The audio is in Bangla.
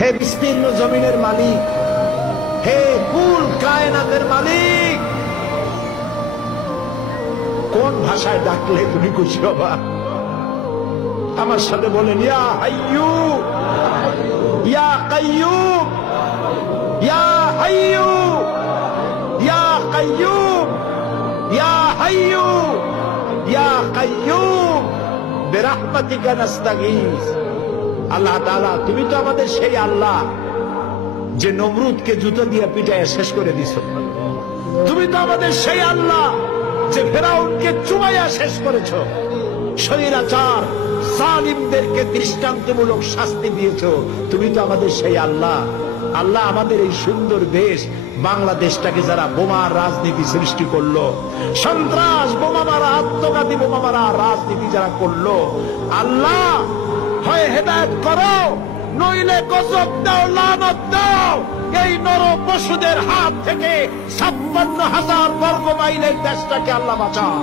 হে বিস্তীর্ণ জমিনের মালিক, হে কুল কায়নাতের মালিক, কোন ভাষায় ডাকলে তুমি খুশি হবা? আমার সাথে বলেন, ইয়া হাইয়ু ইয়া কাইয়ুম, ইয়া হাইয়ু ইয়া কাইয়ুম, ইয়া হাইয়ু ইয়া কাইয়ুম বিরহমাতিকা নাস্তাগীস। আল্লাহ তাআলা, তুমি তো আমাদের সেই আল্লাহ যে নমরুদকে জুতো দিয়ে পিটায় শেষ করে দিছ। তুমি তো আমাদের সেই আল্লাহ যে ফেরাউনকে চুমাইয়া শেষ করেছ। স্বৈরাচার জালিমদেরকে দৃষ্টান্তমূলক শাস্তি দিয়েছ। তুমি তো আমাদের সেই আল্লাহ। আল্লাহ, আমাদের এই সুন্দর দেশ বাংলাদেশটাকে যারা বোমার রাজনীতি সৃষ্টি করলো, সন্ত্রাস, বোমা মারা, আত্মঘাতী বোমা মারা রাজনীতি যারা করলো, আল্লাহ হয় হেদায়েত করো, নইলে গজব দাও, লানত দাও। এই নর পশুদের হাত থেকে 56,000 বর্গ মাইলের দেশটাকে আল্লাহ বাঁচাও।